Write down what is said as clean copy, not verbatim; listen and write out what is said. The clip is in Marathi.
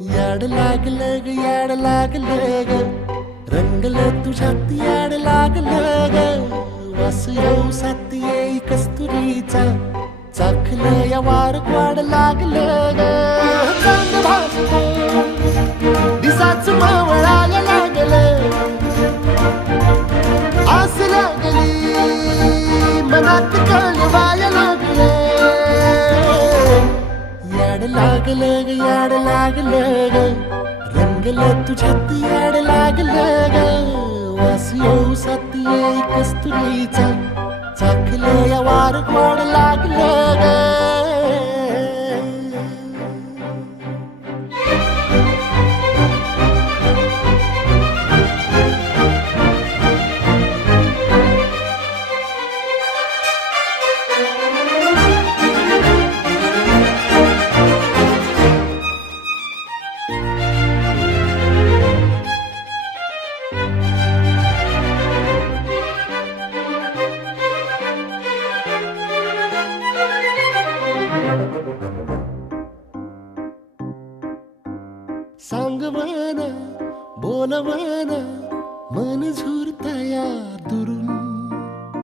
याड लागलं ग याड लागलं ग रंगलं तुझ्यात याड लागलं ग वास येऊ साथ येई कस्तुरीचा चाखलं या वार वाड लागलं ग चांद भासलं दिसाच मावळायला लागलं आस लागली मनात कळवायला लागलं याड लागलं ग याड लागलं ग रंगलं तुझ्यात याड लागलं ग वास येऊ साथ येई कस्तुरीचा चाखलं या वार वाड लागलं ग सांगवाना बोलवाना मन झुरतया दुरून